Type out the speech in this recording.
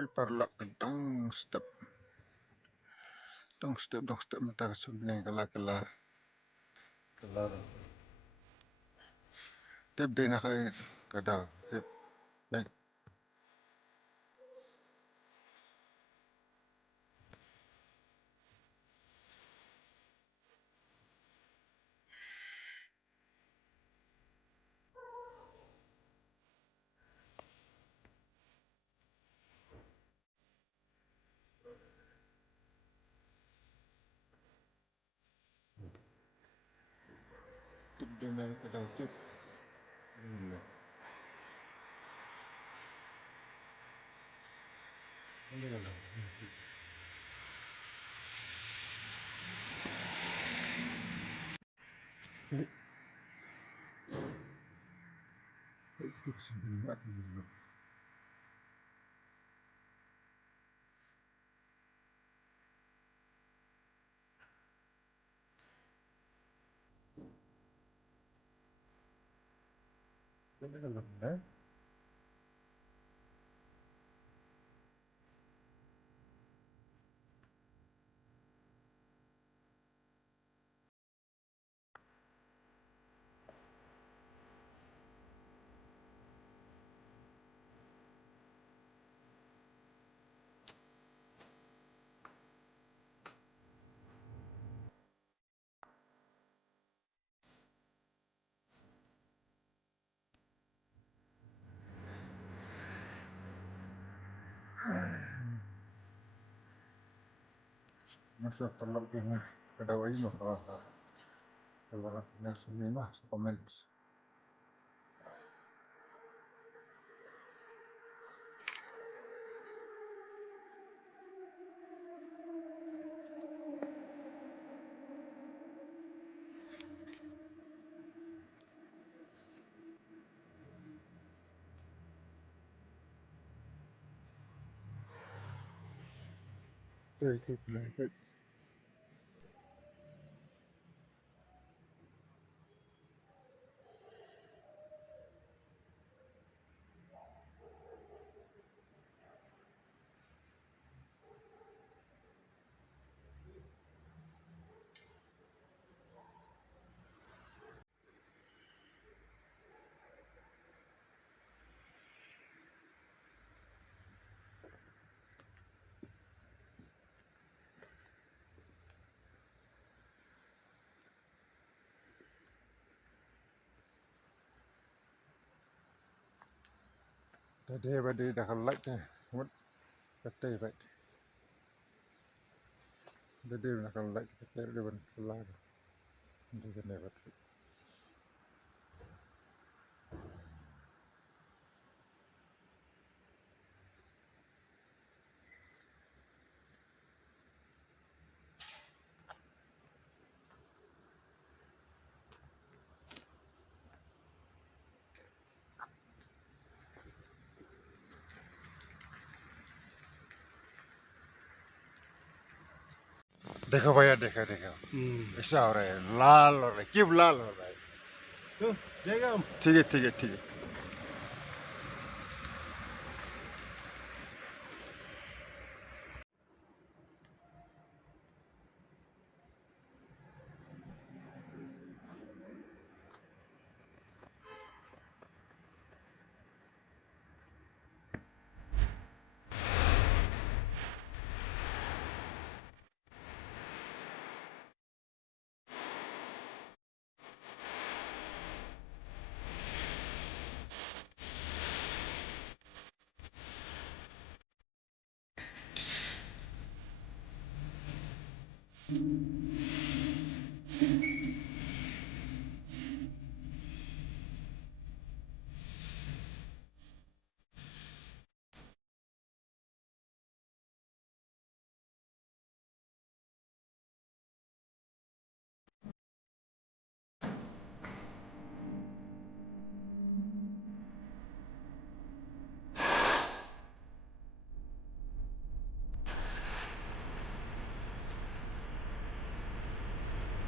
preparla tong step mentar subling kala tep de na kay kada tep like tep de na kada tep ano lang itu sebenarnya ano lang masa terlebih kada way mo kalau nasa lima sa comments like tadi badi dah like what kata right tadi nak like kata dia ban kelar dia kena buat देखो भैया देखो ऐसा हो रहा है लाल हो रहा है क्यों लाल हो रहा है तो जाएगा हम ठीक है